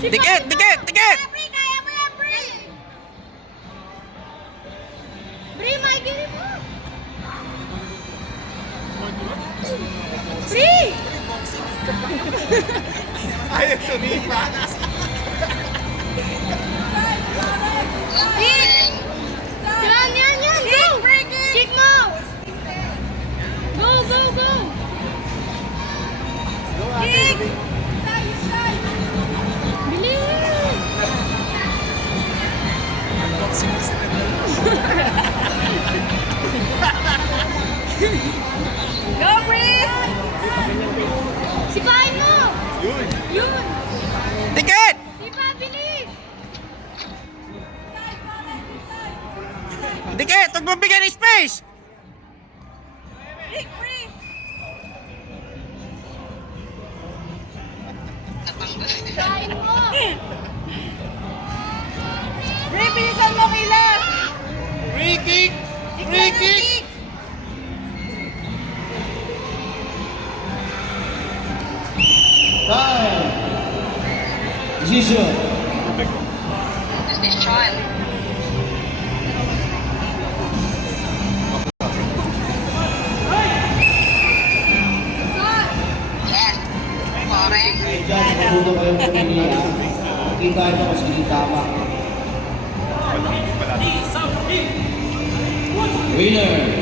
Dikit, dikit, dikit! Bri, kaya mo yan, Bri! Bri, magiging mo! Bri! Ayaw sumipa. Kick! Yan! Go! Kick mo! Go! Kick! Bilis! Go, Bri! Sipahin mo! Yun! Dikit! Sipa, bilis! Dikit! Huwag mo bigyan ng space! Kick, Bri! Sipahin mo! Bri, bilisan mo kilas! Free kick! Free kick! Time. Decision. Decision. Yes. Correct. Ay, dyan, mabuto kayo pumili. Kita ito kung sino tama. Winner.